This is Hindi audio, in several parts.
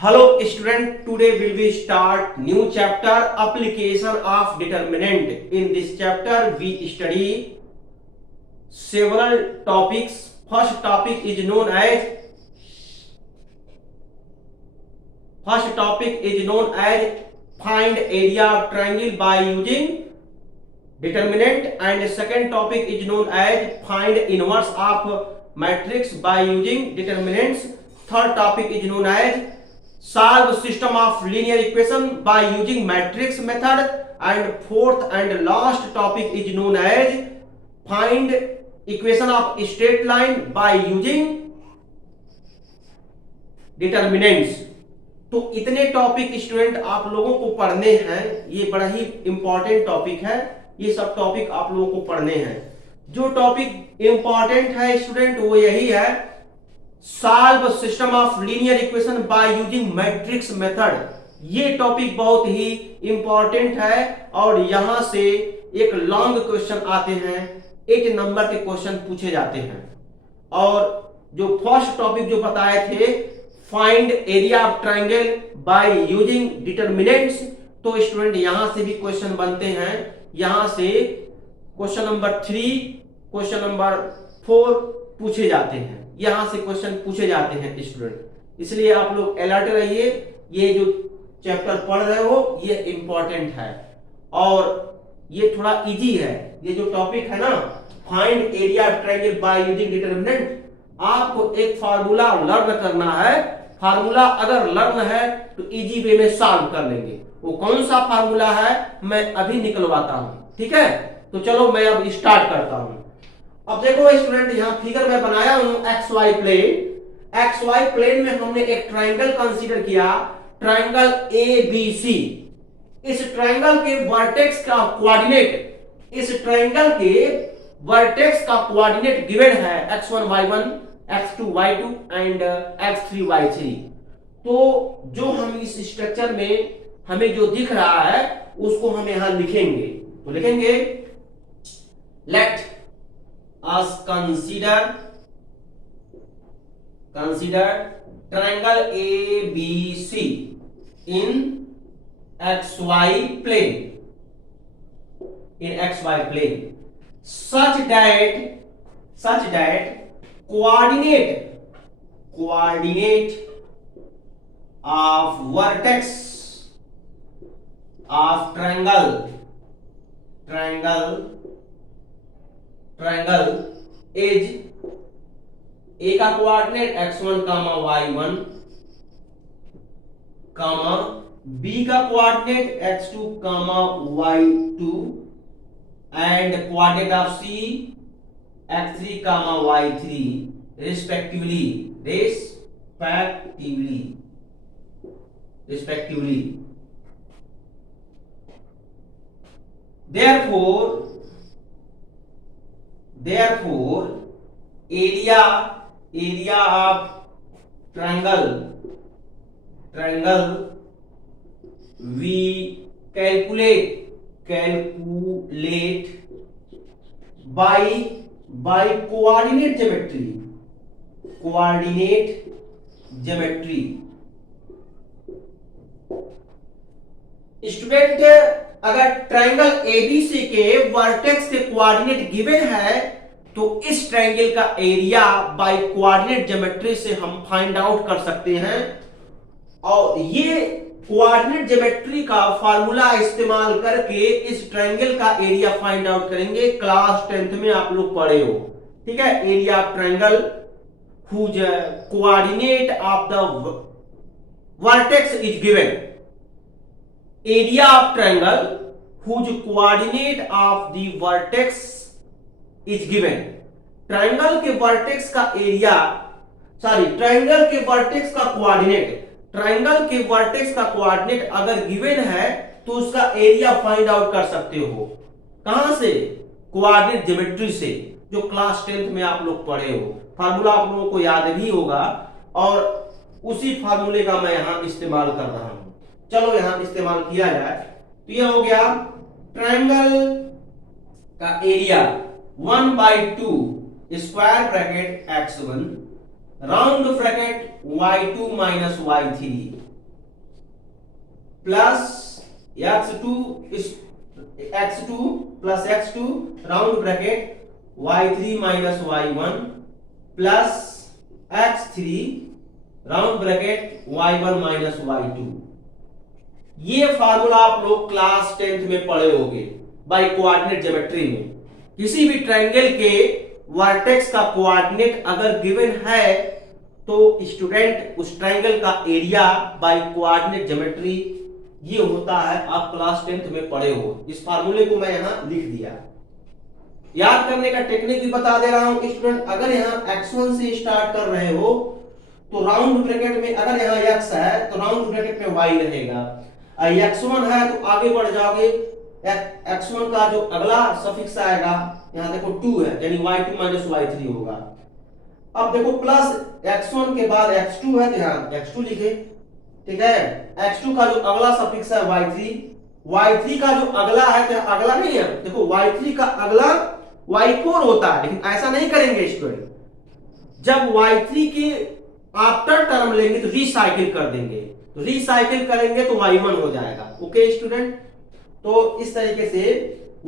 Hello student, today will we start new chapter application of determinant. In this chapter we study several topics. First topic is known as find area of triangle by using determinant, and second topic is known as find inverse of matrix by using determinants. Third topic is known as solve system of linear equation by using matrix method, and fourth and last topic is known as find equation of straight line by using determinants. तो इतने टॉपिक स्टूडेंट आप लोगों को पढ़ने हैं, ये बड़ा ही इंपॉर्टेंट टॉपिक है। ये सब टॉपिक आप लोगों को पढ़ने हैं। जो टॉपिक इंपॉर्टेंट है स्टूडेंट वो यही है, solve system of linear equation by using matrix method. ये टॉपिक बहुत ही इंपॉर्टेंट है और यहां से एक लॉन्ग क्वेश्चन आते हैं, 8 नंबर के क्वेश्चन पूछे जाते हैं। और जो फर्स्ट टॉपिक जो बताए थे find area of triangle by using determinants, तो स्टूडेंट यहां से भी क्वेश्चन बनते हैं। यहां से क्वेश्चन नंबर 3, क्वेश्चन नंबर 4 पूछे जाते हैं। यहां से क्वेश्चन पूछे जाते हैं स्टूडेंट, इसलिए आप लोग अलर्ट रहिए। ये जो चैप्टर पढ़ रहे हो ये इंपॉर्टेंट है और ये थोड़ा इजी है। ये जो टॉपिक है ना find area of triangle by using determinant, आपको एक फार्मूला लर्न करना है। फार्मूला अगर लर्न है तो इजी वे में सॉल्व कर लेंगे। वो कौन सा फार्मूला है मैं अभी निकलवाता हूं, ठीक है। तो चलो मैं अब स्टार्ट करता हूं। अब देखो स्टूडेंट, यहां फिगर में बनाया हूं X Y plane. X Y plane में हमने एक ट्राइंगल कंसीडर किया, ट्राइंगल ए बी सी। इस ट्राइंगल के वर्टेक्स का कोऑर्डिनेट, इस ट्राइंगल के वर्टेक्स का कोऑर्डिनेट गिवन है x1 y1, x2 y2 and x3 y3। तो जो हम इस स्ट्रक्चर में हमें जो दिख रहा है उसको हम यहां लिखेंगे। तो लिखेंगे late us consider triangle ABC in XY plane, such that coordinate of vertex of triangle is A का coordinate x1 comma y1 comma B का coordinate x2 comma y2 and coordinate of C x3 comma y3 respectively. Therefore area of triangle we calculate by coordinate geometry. Student, अगर ट्राइंगल एबीसी के वर्टेक्स के कोऑर्डिनेट गिवन है तो इस ट्राइंगल का एरिया बाय कोऑर्डिनेट ज्योमेट्री से हम फाइंड आउट कर सकते हैं। और ये कोऑर्डिनेट ज्योमेट्री का फार्मूला इस्तेमाल करके इस ट्राइंगल का एरिया फाइंड आउट करेंगे। क्लास 10th में आप लोग पढ़े हो, ठीक है। Area of triangle whose coordinate of the vertex is given. Area of triangle whose coordinate of the vertex is given. Triangle के वर्टेक्स का एरिया, ट्राइंगल के वर्टेक्स का कोऑर्डिनेट अगर गिवन है तो उसका एरिया फाइंड आउट कर सकते हो। कहां से? कोऑर्डिनेट ज्योमेट्री से, जो क्लास 10th में आप लोग पढ़े हो। फार्मूला आप लोगों को याद भी होगा और उसी फार्मूले का मैं यहां इस्तेमाल कर रहा हूं। चलो यहां इस्तेमाल किया जाए। तो यह हो गया ट्राइंगल का area 1/2 square bracket x1 round bracket y2 minus y3 plus x2 plus x2 round bracket y3 minus y1 plus x3 round bracket y1 minus y2। ये फार्मूला आप लोग क्लास 10th में पढ़े होंगे बाय कोऑर्डिनेट ज्योमेट्री में। किसी भी ट्रायंगल के वर्टेक्स का कोऑर्डिनेट अगर गिवन है तो स्टूडेंट उस ट्रायंगल का एरिया बाय कोऑर्डिनेट ज्योमेट्री ये होता है। आप क्लास 10th में पढ़े हो। इस फार्मूले को मैं यहां लिख दिया। याद करने का टेक्निक भी बता दे रहा हूं स्टूडेंट। अगर यहां x1 से स्टार्ट कर रहे हो तो राउंड ब्रैकेट में अगर यहां x है तो राउंड ब्रैकेट में y रहेगा। x1 है तो आगे बढ़ जाओगे, x1 का जो अगला सफिक्स आएगा यहां देखो 2 है यानी y2 माइनस y3 होगा। अब देखो प्लस x1 के बाद x2 है तो यहां x2 लिखे, ठीक है। x2 का जो अगला सफिक्स है y3 का जो अगला है तो अगला नहीं है, देखो y3 का अगला y4 होता है। लेकिन ऐसा नहीं करेंगे स्टूडेंट, जब y3 के आफ्टर टर्म लेंगे तो रिसाइकिल कर देंगे, तो रिसाइकिल करेंगे तो y1 हो जाएगा। ओके स्टूडेंट, तो इस तरीके से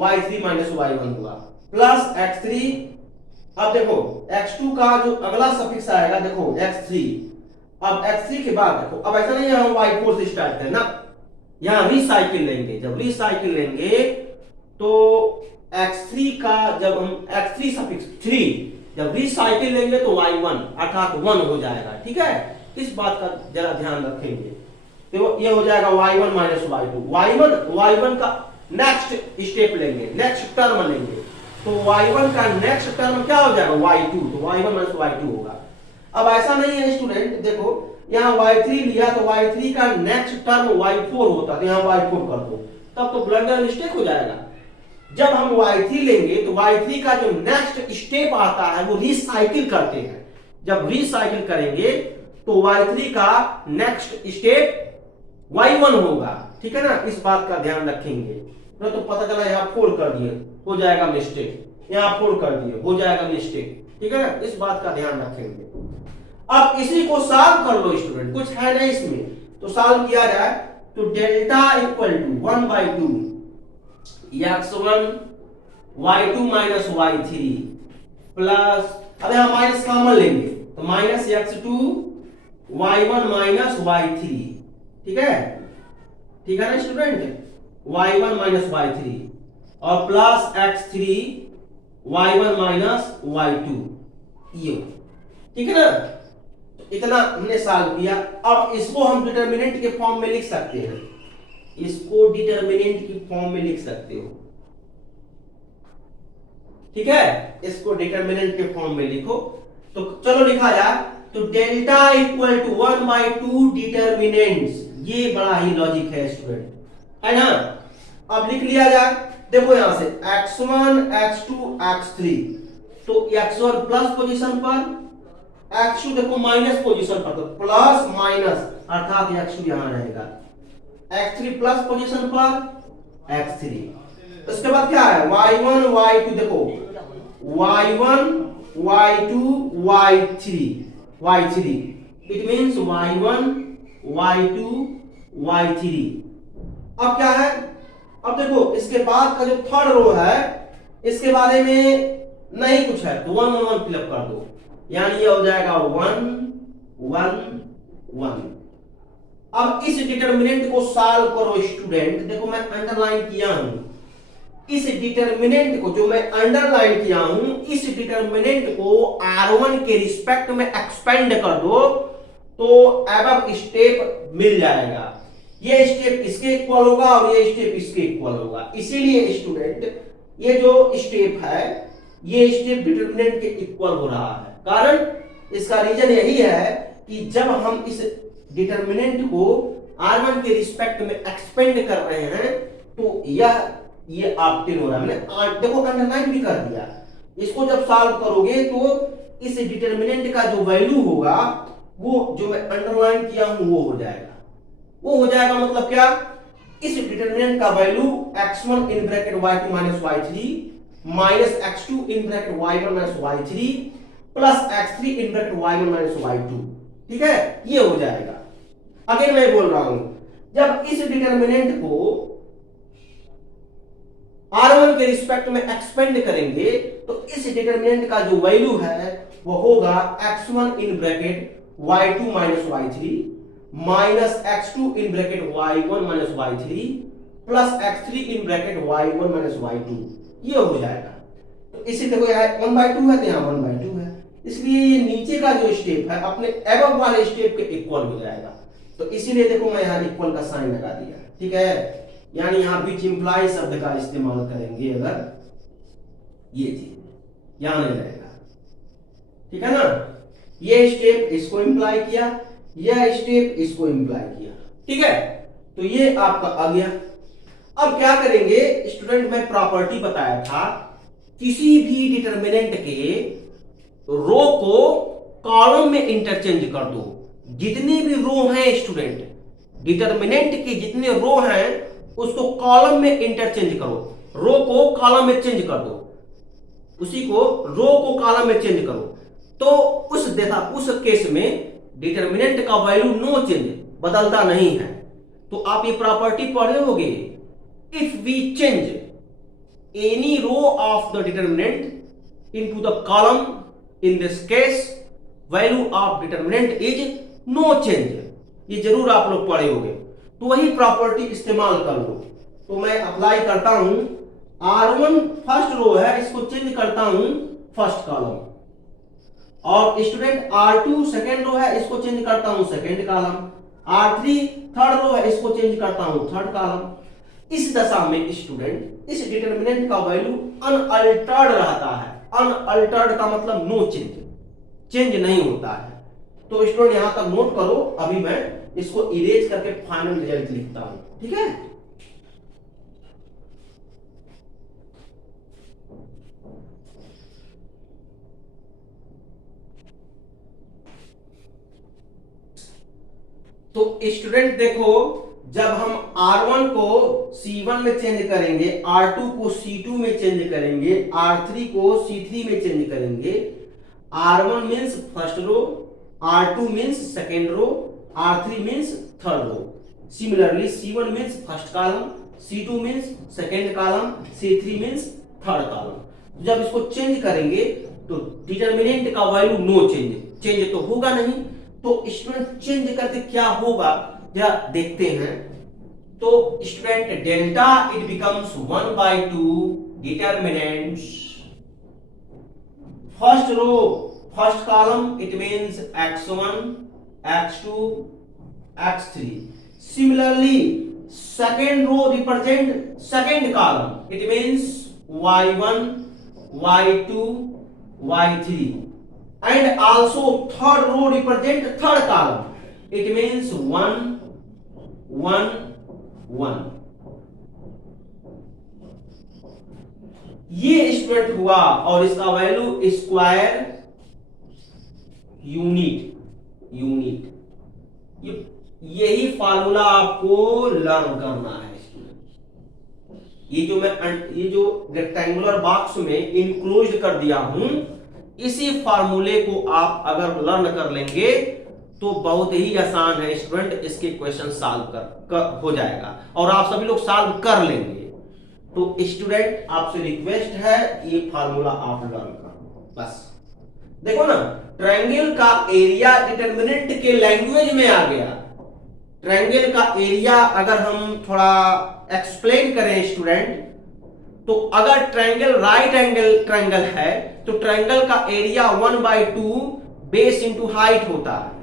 y3 माइनस y1 हुआ प्लस x3। अब देखो x2 का जो अगला सफिक्स आएगा देखो x3। अब x3 के बाद देखो, अब ऐसा नहीं है हम y4 से स्टार्ट करें ना, यहां रिसाइकिल लेंगे। जब रिसाइकिल लेंगे तो x3 का जब हम x3 सफिक्स 3 जब रिसाइकिल लेंगे तो y1 अर्थात 1 हो जाएगा, ठीक है। इस बात का जरा ध्यान रखेंगे। तो ये हो जाएगा y1 माइनस y2। y1 का नेक्स्ट स्टेप लेंगे, नेक्स्ट टर्म लेंगे तो y1 का नेक्स्ट टर्म क्या हो जाएगा y2, तो y1 माइनस y2 होगा। अब ऐसा नहीं है स्टूडेंट, देखो यहां y3 लिया तो y3 का नेक्स्ट टर्म y4 होता है, तो यहां y4 कर दो, तब तो ब्लंडर मिस्टेक हो जाएगा। जब हम y3 लेंगे तो y3 का जो नेक्स्ट स्टेप आता है वो रिसाइकिल करते हैं। जब रिसाइकिल करेंगे तो y3 का नेक्स्ट स्टेप y1 होगा, ठीक है ना। इस बात का ध्यान रखेंगे। तो पता चला यहां 4 कर दिए हो जाएगा मिस्टेक, यहां 4 कर दिए हो जाएगा मिस्टेक, ठीक है ना। इस बात का ध्यान रखेंगे। अब इसी को सॉल्व कर लो स्टूडेंट, कुछ है नहीं इसमें, तो सॉल्व किया जाए तो delta equal to 1/2 x1 y2 minus y3 plus, अब यहां माइनस कॉमन लेंगे तो minus x2 y1 minus y3, ठीक है, ठीक है ना स्टूडेंट, y1 माइनस y3 और plus x3 y1 minus y2, ये ठीक है ना। तो इतना हमने सॉल्व किया। अब इसको हम डिटरमिनेंट के फॉर्म में लिख सकते हैं, इसको डिटरमिनेंट की फॉर्म में लिख सकते हो, ठीक है। इसको डिटरमिनेंट के फॉर्म में लिखो तो चलो लिखा जाए तो डेल्टा इक्वल टू 1/2 डिटरमिनेंट्स। ये बड़ा ही लॉजिक है स्टूडेंट, है ना। अब लिख लिया जाए, देखो यहां से x1 x2 x3, तो x1 प्लस पोजीशन पर, x2 देखो माइनस पोजीशन पर, तो प्लस माइनस अर्थात x2 यहां रहेगा, x3 प्लस पोजीशन पर x3। उसके बाद क्या है y1 y2, देखो y1 y2 y3 it means y1 y2 y3। अब क्या है, अब देखो इसके बाद का जो थर्ड रो है इसके बारे में नहीं कुछ है तो 1 1 1 फिलअप कर दो, यानी ये हो जाएगा 1 1 1। अब इस डिटरमिनेंट को सॉल्व करो स्टूडेंट। देखो मैं अंडरलाइन किया हूं, इस डिटरमिनेंट को जो मैं अंडरलाइन किया हूं, इस डिटरमिनेंट को R1 के रिस्पेक्ट में एक्सपेंड कर दो तो अबव स्टेप मिल जाएगा। ये स्टेप इसके इक्वल होगा और ये स्टेप इसके इक्वल होगा। इसीलिए स्टूडेंट ये जो स्टेप है ये स्टेप डिटरमिनेंट के इक्वल हो रहा है। कारण इसका रीजन यही है कि जब हम इस डिटरमिनेंट को R1 के रिस्पेक्ट में एक्सपेंड कर रहे हैं तो ये ऑप्टेन हो रहा है। मैंने देखो अंडरलाइन भी कर दिया। इसको जब सॉल्व करोगे तो इस डिटरमिनेंट का जो वैल्यू होगा वो जो मैं अंडरलाइन किया हूं वो हो जाएगा। वो हो जाएगा मतलब क्या, इस डिटरमिनेंट का value x1 in bracket y2 minus y3 minus x2 in bracket y1 minus y3 plus x3 in bracket y1 minus y2, ठीक है, ये हो जाएगा। अगेन मैं बोल रहा हूं जब इस डिटर्मिनेंट को R1 के रिस्पेक्ट में एक्सपेंड करेंगे तो इस डिटर्मिनेंट का जो वैल्यू है वो होगा x1 in bracket y2 minus y3 minus x2 in bracket y1 minus y3 plus x3 in bracket y1 minus y2, ये हो जाएगा। तो इसी देखो यहाँ 1/2 है तो यहाँ 1/2 है, इसलिए ये नीचे का जो स्टेप है अपने एबव वाले स्टेप के इक्वल हो जाएगा। तो इसीलिए देखो मैं यहाँ इक्वल का साइन लगा दिया, ठीक है। यानी यहां बीच इंप्लाई शब्द का इस्तेमाल करेंगे अगर ये चीज यहां नहीं रहेगा, ठीक है ना। ये स्टेप इसको इंप्लाई किया, यह स्टेप इसको इंप्लाई किया, ठीक है। तो ये आपका आ गया। अब क्या करेंगे स्टूडेंट, मैं प्रॉपर्टी बताया था किसी भी डिटर्मिनेंट के रो को कॉलम में इंटरचेंज कर दो। जितने भी रो हैं स्टूडेंट, डिटर्मिनेंट के जितने रो हैं उसको कॉलम में इंटरचेंज करो, रो को कॉलम में चेंज कर दो, उसी को रो को कॉलम में चेंज करो। तो उस केस में डिटर्मिनेंट का वैल्यू नो चेंज, बदलता नहीं है। तो आप ये प्रॉपर्टी पढ़े होगे, if we change any row of the determinant into the column, in this case value of determinant is no change. ये जरूर आप लोग पढ़े होंगे। तो वही प्रॉपर्टी इस्तेमाल कर लो। तो मैं अप्लाई करता हूं, R1 फर्स्ट रो है, इसको चेंज करता हूं फर्स्ट कॉलम, और स्टूडेंट R2 सेकेंड रो है, इसको चेंज करता हूं second column, R3 third row है, इसको चेंज करता हूं थर्ड कॉलम। इस दशा में स्टूडेंट इस डिटर्मिनेंट का वैल्यू अनअल्टर्ड रहता है। अनअल्टर्ड का मतलब नो चेंज, चेंज नहीं होता है। तो स्टूडेंट यहां तक नोट करो, अभी मैं इसको इरेज करके फाइनल रिजल्ट लिखता हूं, ठीक है। तो स्टूडेंट देखो, जब हम R1 को C1 में चेंज करेंगे, R2 को C2 में चेंज करेंगे, R3 को C3 में चेंज करेंगे। R1 means first row, R2 means second row, R3 means third row. Similarly C1 means first column, C2 means second column, C3 means third column. जब इसको चेंज करेंगे तो डिटर्मिनेंट का वैल्यू नो चेंज, चेंज तो होगा नहीं। तो स्टूडेंट चेंज करके क्या होगा जरा देखते हैं। तो student delta it becomes 1/2 determinants first row first column, it means x1 x2 x3। Similarly, second row represent second column. It means y1, y2, y3. And also third row represent third column. It means 1, 1, 1. ये स्टूडेंट हुआ और इसका वैल्यू स्क्वायर यूनिट। यही फार्मूला आपको लर्न करना है स्टूडेंट। ये जो रेक्टेंगुलर बॉक्स में इंक्लोज कर दिया हूं, इसी फार्मूले को आप अगर लर्न कर लेंगे तो बहुत ही आसान है स्टूडेंट, इसके क्वेश्चन सॉल्व हो जाएगा और आप सभी लोग सॉल्व कर लेंगे। तो स्टूडेंट आपसे रिक्वेस्ट है ये फार्मूला आप लर्न करो बस। देखो ना, ट्रायंगल का एरिया डिटर्मिनेंट के लैंग्वेज में आ गया। ट्रायंगल का एरिया अगर हम थोड़ा एक्सप्लेन करें स्टूडेंट, तो अगर ट्रायंगल राइट एंगल ट्रायंगल है तो ट्रायंगल का एरिया 1/2 बेस इंटू हाइट होता है।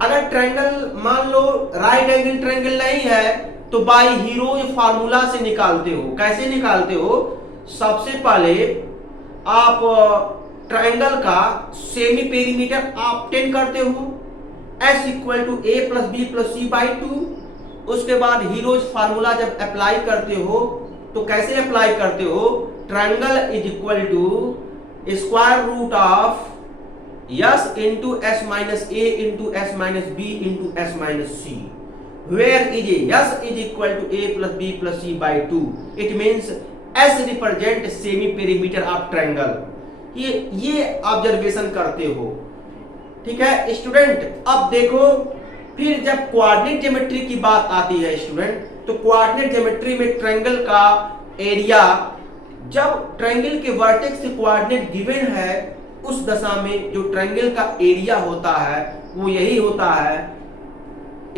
अगर ट्रायंगल मान लो राइट एंगल ट्रायंगल नहीं है तो बाय हीरोज फार्मूला से निकालते हो। कैसे निकालते हो? सबसे पहले आप ट्रायंगल का सेमी पेरीमीटर आप 10 करते हो, S equal to A plus B plus C/2। उसके बाद हीरोज फार्मूला जब अप्लाई करते हो तो कैसे अप्लाई करते हो? Triangle is equal to square root of S into S minus A into S minus B into S minus C, where is S is equal to A plus B plus C/2। It means S represent semi perimeter of triangle. ये ऑब्जर्वेशन करते हो, ठीक है स्टूडेंट। अब देखो फिर जब कोऑर्डिनेट ज्योमेट्री की बात आती है स्टूडेंट, तो कोऑर्डिनेट ज्योमेट्री में ट्रायंगल का एरिया, जब ट्रायंगल के वर्टेक्स से कोऑर्डिनेट गिवन है उस दशा में जो ट्रायंगल का एरिया होता है वो यही होता है,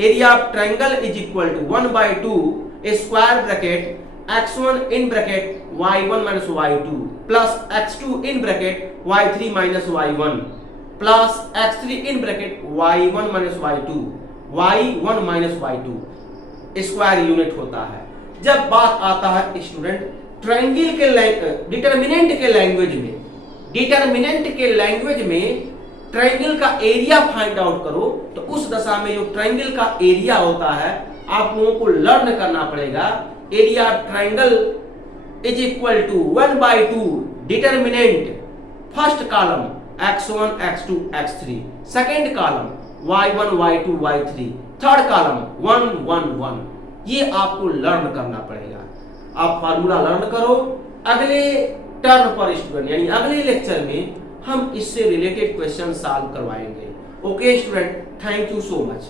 area of triangle is equal to 1/2 square bracket x1 in bracket y1 minus y2 plus x2 in bracket y3 minus y1 plus x3 in bracket y1 minus y1 minus y2 square unit होता है। जब बात आता है स्टूडेंट ट्रायंगल के डिटरमिनेंट के लैंग्वेज में ट्रायंगल का एरिया फाइंड आउट करो, तो उस दशा में जो ट्रायंगल का एरिया होता है आप लोगों को लर्न करना पड़ेगा। Area of triangle is equal to 1/2 determinant first column x1 x2 x3, second column y1 y2 y3, third column 1 1 1। ये आपको लर्न करना पड़ेगा। आप फार्मूला लर्न करो, अगले टर्न पर स्टूडेंट यानी अगले लेक्चर में हम इससे रिलेटेड क्वेश्चन सॉल्व करवाएंगे। Okay student, thank you so much.